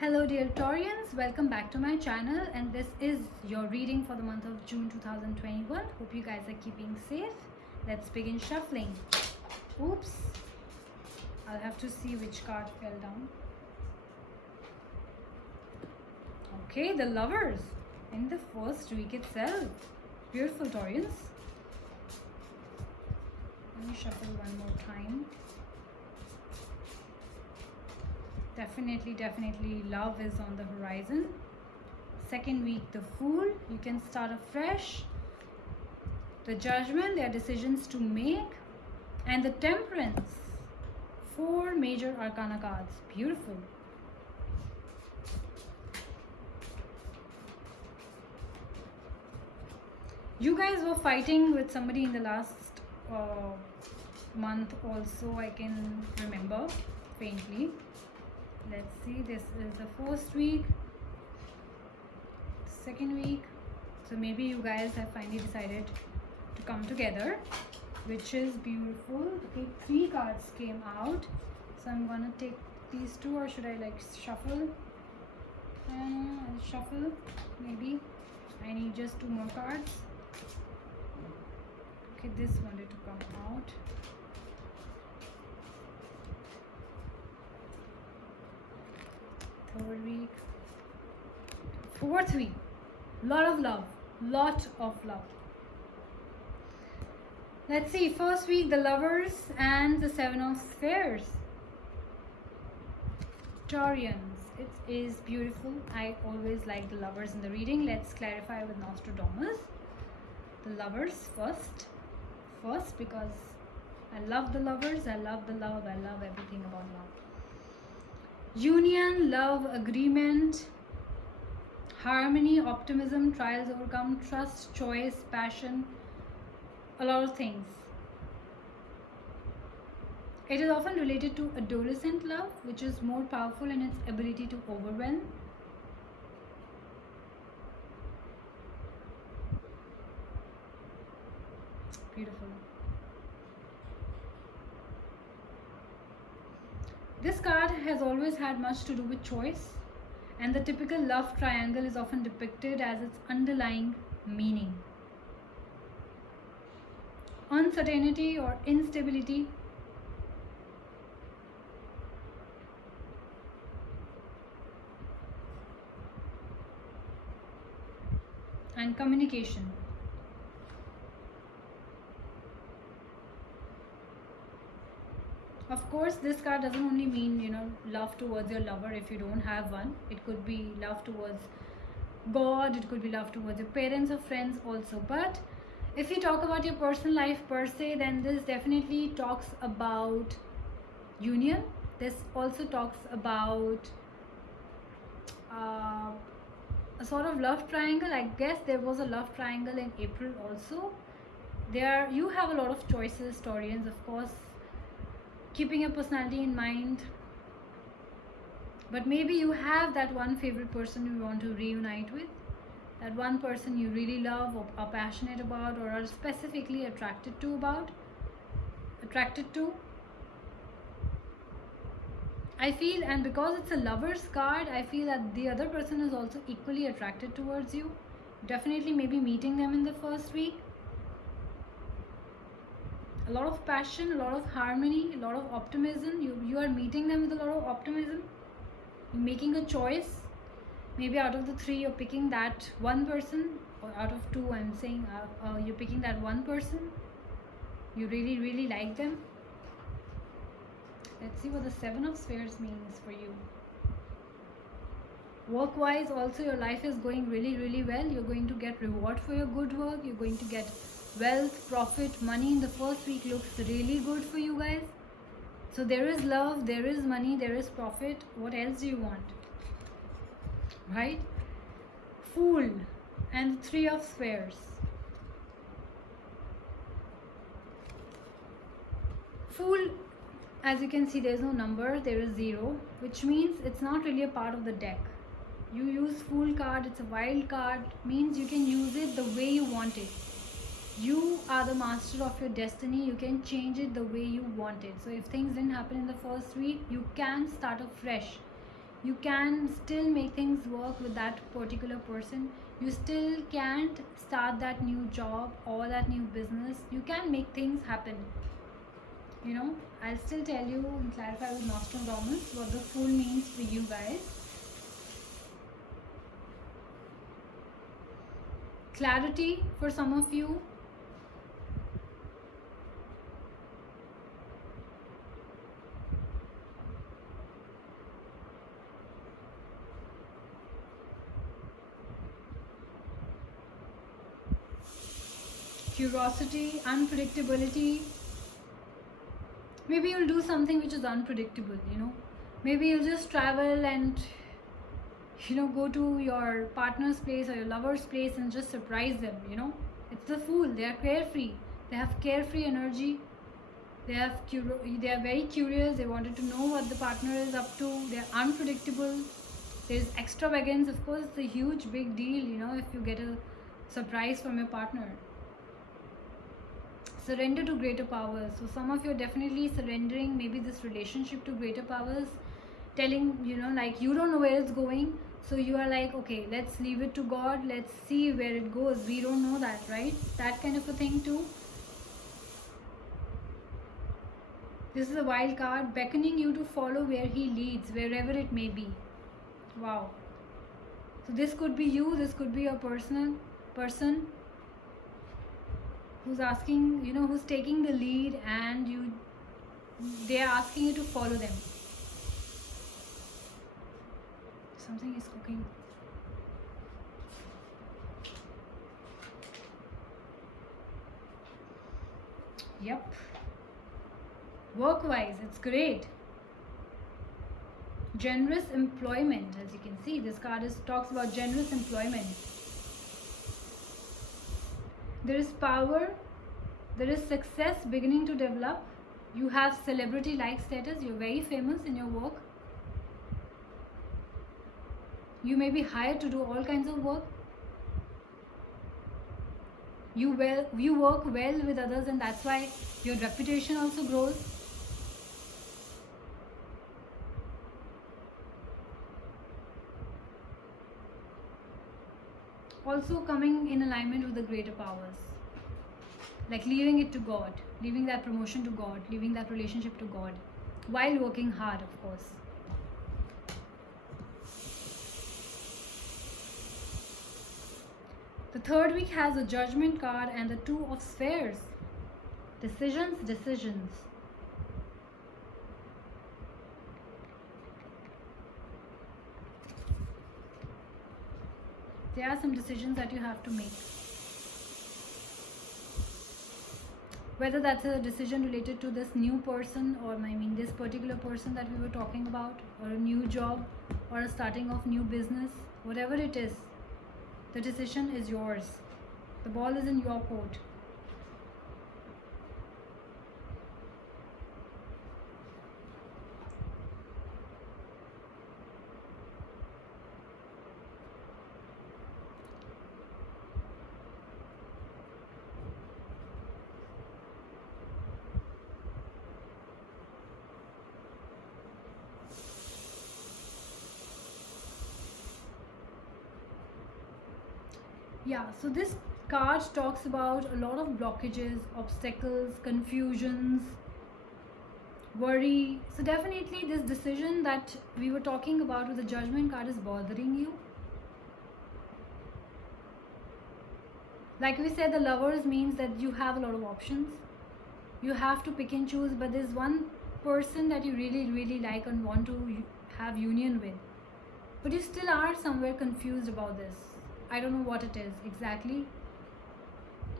Hello dear Taurians, welcome back to my channel, and this is your reading for the month of June 2021. Hope you guys are keeping safe. Let's begin shuffling. Oops, I'll have to see which card fell down. Okay, the Lovers in the first week itself. Beautiful Taurians. Let me shuffle one more time. Definitely love is on the horizon. Second week, the Fool. You can start afresh. The Judgment, there are decisions to make. And the Temperance. 4 major arcana cards. Beautiful. You guys were fighting with somebody in the last month also, I can remember faintly. Let's see, this is the first week, second week. So maybe you guys have finally decided to come together, which is beautiful. Okay, 3 cards came out. So I'm gonna take these 2, or should I like shuffle? I'll shuffle, maybe. I need just 2 more cards. Okay, this wanted to come out. Third week, fourth week, lot of love. Let's see, first week, the Lovers and the 7 of Spheres. Taurians, it is beautiful. I always like the Lovers in the reading. Let's clarify with Nostradamus. The Lovers first because I love the Lovers, I love the love, I love everything about love. Union, love, agreement, harmony, optimism, trials overcome, trust, choice, passion, a lot of things. It is often related to adolescent love, which is more powerful in its ability to overwhelm. Beautiful. This card has always had much to do with choice, and the typical love triangle is often depicted as its underlying meaning. Uncertainty or instability, and communication. Of course, this card doesn't only mean, love towards your lover if you don't have one. It could be love towards God, it could be love towards your parents or friends also. But if you talk about your personal life per se, then this definitely talks about union. This also talks about a sort of love triangle. I guess there was a love triangle in April also. You have a lot of choices, Taurians, of course, keeping your personality in mind. But maybe you have that one favorite person you want to reunite with, that one person you really love or are passionate about or are specifically attracted to. I feel, and because it's a Lover's card, I feel that the other person is also equally attracted towards you. Definitely maybe meeting them in the first week. A lot of passion, a lot of harmony, a lot of optimism. You are meeting them with a lot of optimism. You're making a choice. Maybe out of the 3 you're picking that one person, or out of 2 I'm saying you're picking that one person. You really like them. Let's see what the 7 of Spheres means for you. Work wise also, your life is going really well. You're going to get reward for your good work. You're going to get wealth, profit, money in the first week. Looks really good for you guys. So there is love, there is money, there is profit. What else do you want? Right? Fool and 3 of Spheres. Fool, as you can see, there's no number, there is 0, which means it's not really a part of the deck. You use Fool card, it's a wild card, means you can use it the way you want it. You are the master of your destiny. You can change it the way you want it. So if things didn't happen in the first week, you can start afresh. You can still make things work with that particular person. You still can't start that new job or that new business. You can make things happen. I'll still tell you and clarify with Nostradamus what the Fool means for you guys. Clarity for some of you. Curiosity, unpredictability. Maybe you'll do something which is unpredictable, Maybe you'll just travel and, go to your partner's place or your lover's place and just surprise them, It's the Fool. They are carefree. They have carefree energy. They are very curious. They wanted to know what the partner is up to. They are unpredictable. There's extravagance. Of course, it's a huge, big deal, if you get a surprise from your partner. Surrender to greater powers. So some of you are definitely surrendering maybe this relationship to greater powers, telling, like you don't know where it's going. So you are like, okay, let's leave it to God. Let's see where it goes. We don't know that, right? That kind of a thing too. This is a wild card, beckoning you to follow where he leads, wherever it may be. Wow. So this could be you. This could be your person who's asking, who's taking the lead, and they are asking you to follow them. Something is cooking. Yep. Work-wise, it's great. Generous employment, as you can see, this card talks about generous employment. There is power, there is success beginning to develop. You have celebrity-like status, you're very famous in your work. You may be hired to do all kinds of work. You work well with others, and that's why your reputation also grows. Also coming in alignment with the greater powers, like leaving it to God, leaving that promotion to God, leaving that relationship to God, while working hard, of course. The third week has a Judgment card and the Two of Spheres. Decisions. There are some decisions that you have to make. Whether that's a decision related to this new person, or this particular person that we were talking about, or a new job, or a starting of new business, whatever it is, the decision is yours. The ball is in your court. Yeah, so this card talks about a lot of blockages, obstacles, confusions, worry. So definitely this decision that we were talking about with the Judgment card is bothering you. Like we said, the Lovers means that you have a lot of options. You have to pick and choose, but there's one person that you really, really like and want to have union with. But you still are somewhere confused about this. I don't know what it is exactly,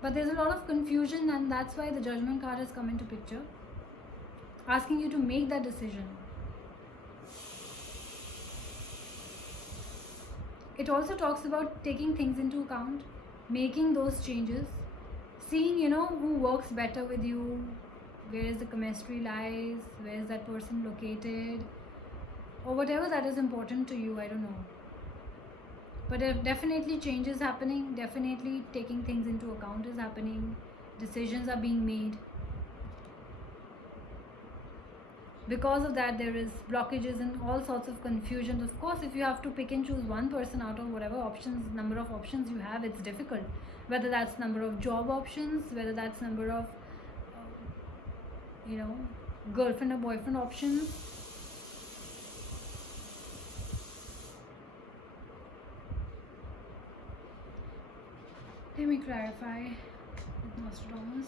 but there's a lot of confusion, and that's why the Judgment card has come into picture, asking you to make that decision. It also talks about taking things into account, making those changes, seeing who works better with you, where is the chemistry lies, where is that person located, or whatever that is important to you. I don't know. But definitely change is happening, definitely taking things into account is happening, decisions are being made. because of that there is blockages and all sorts of confusion. Of course, if you have to pick and choose one person out of whatever options, number of options you have, it's difficult, whether that's number of job options, whether that's number of girlfriend or boyfriend options. Let me clarify with Nostradamus.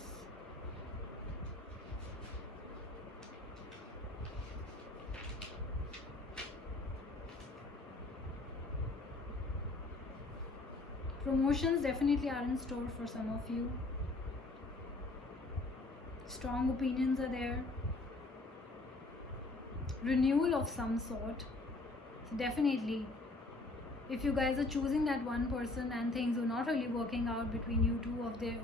Promotions definitely are in store for some of you. Strong opinions are there. Renewal of some sort. So definitely, if you guys are choosing that one person and things are not really working out between you two,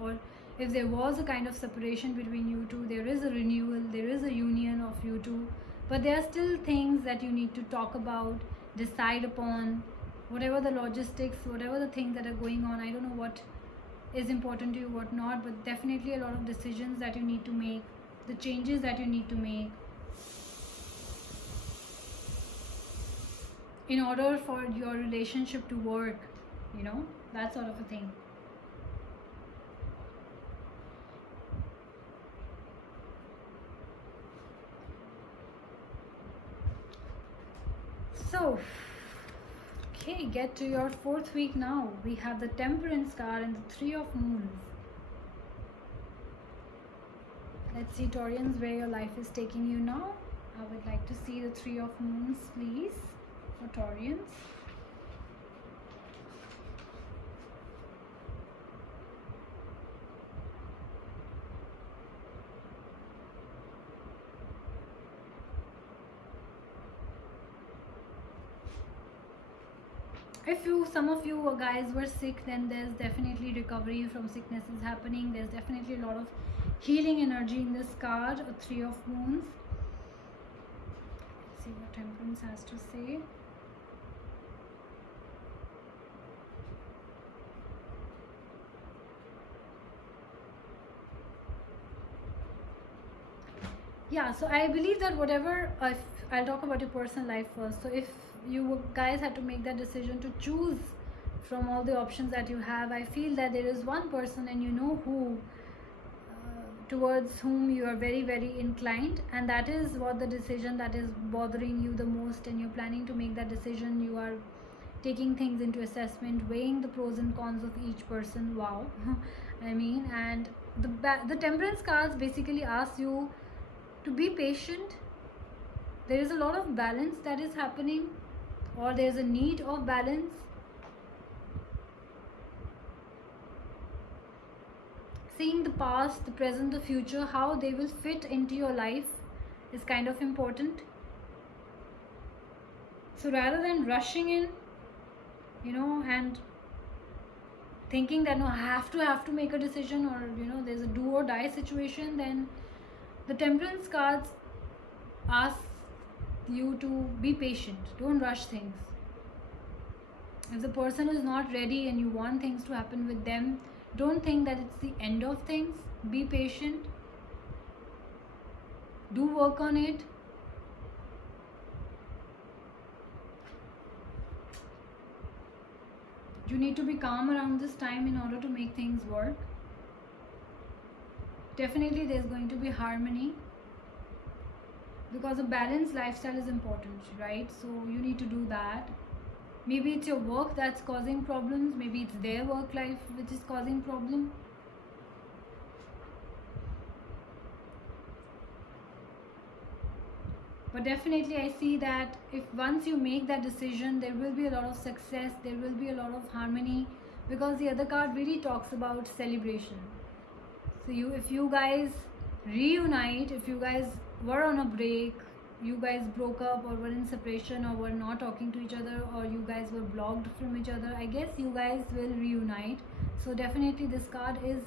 or if there was a kind of separation between you two, there is a renewal, there is a union of you two, but there are still things that you need to talk about, decide upon, whatever the logistics, whatever the things that are going on. I don't know what is important to you, what not, but definitely a lot of decisions that you need to make, the changes that you need to make in order for your relationship to work, that sort of a thing. So, okay, get to your 4th week now. We have the Temperance card and the 3 of Moons. Let's see, Taurians, where your life is taking you now. I would like to see the 3 of Moons, please, for Taurians. If some of you guys were sick, then there's definitely recovery from sickness is happening. There's definitely a lot of healing energy in this card, a 3 of Moons. Let's see what Temperance has to say. Yeah, so I believe that whatever, I'll talk about your personal life first. So if you guys had to make that decision to choose from all the options that you have, I feel that there is one person, and you know who, towards whom you are very, very inclined, and that is what the decision that is bothering you the most, and you're planning to make that decision. You are taking things into assessment, weighing the pros and cons of each person. Wow. I mean, and the Temperance cards basically ask you to be patient. There is a lot of balance that is happening, or there's a need of balance. Seeing the past, the present, the future, how they will fit into your life is kind of important. So rather than rushing in, and thinking that no, I have to make a decision, or there's a do or die situation, then the Temperance cards ask you to be patient. Don't rush things. If the person is not ready and you want things to happen with them, don't think that it's the end of things. Be patient. Do work on it. You need to be calm around this time in order to make things work. Definitely there's going to be harmony, because a balanced lifestyle is important, right? So you need to do that. Maybe it's your work that's causing problems. Maybe it's their work life which is causing problem. But definitely I see that if once you make that decision, there will be a lot of success, there will be a lot of harmony, because the other card really talks about celebration. So if you guys reunite, if you guys were on a break, you guys broke up or were in separation or were not talking to each other, or you guys were blocked from each other, I guess you guys will reunite. So definitely this card is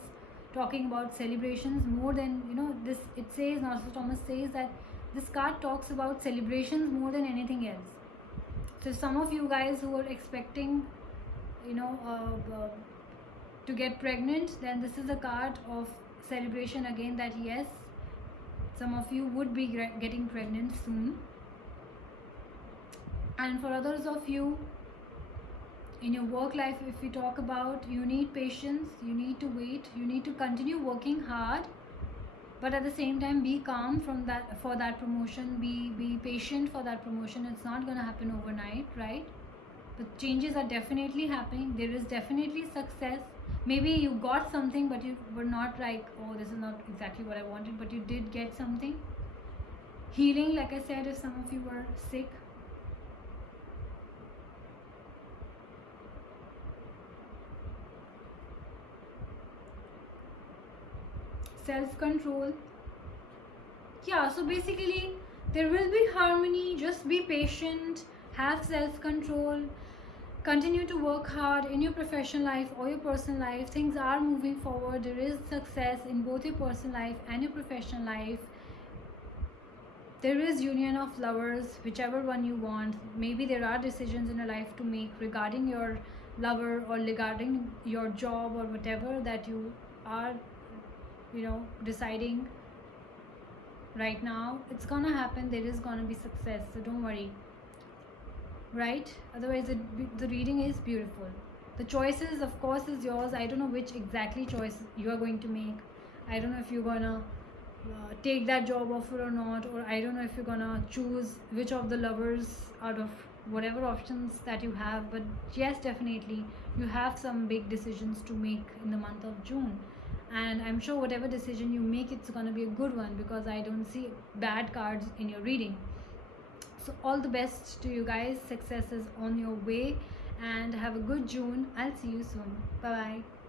talking about celebrations more than, this, it says, Nostradamus says that this card talks about celebrations more than anything else. So some of you guys who are expecting, to get pregnant, then this is a card of celebration again, that yes, Some of you would be getting pregnant soon. And for others of you, in your work life, if we talk about, you need patience, you need to wait, you need to continue working hard, but at the same time be calm for that promotion. Be patient for that promotion. It's not going to happen overnight, right? But changes are definitely happening. There is definitely success. Maybe you got something, but you were not like, oh, this is not exactly what I wanted, but you did get something. Healing, like I said, if some of you were sick. Self-control. Yeah, so basically there will be harmony. Just be patient, have self-control, continue to work hard in your professional life or your personal life. Things are moving forward. There is success in both your personal life and your professional life. There is union of lovers, whichever one you want. Maybe there are decisions in your life to make regarding your lover or regarding your job or whatever that you are deciding right now. It's gonna happen. There is gonna be success, so don't worry, right? Otherwise the reading is beautiful. The choices, of course, is yours. I don't know which exactly choice you are going to make. I don't know if you're gonna take that job offer or not, or I don't know if you're gonna choose which of the lovers out of whatever options that you have. But yes, definitely you have some big decisions to make in the month of June, and I'm sure whatever decision you make, it's gonna be a good one, because I don't see bad cards in your reading. So all the best to you guys. Success is on your way, and have a good June. I'll see you soon. Bye bye.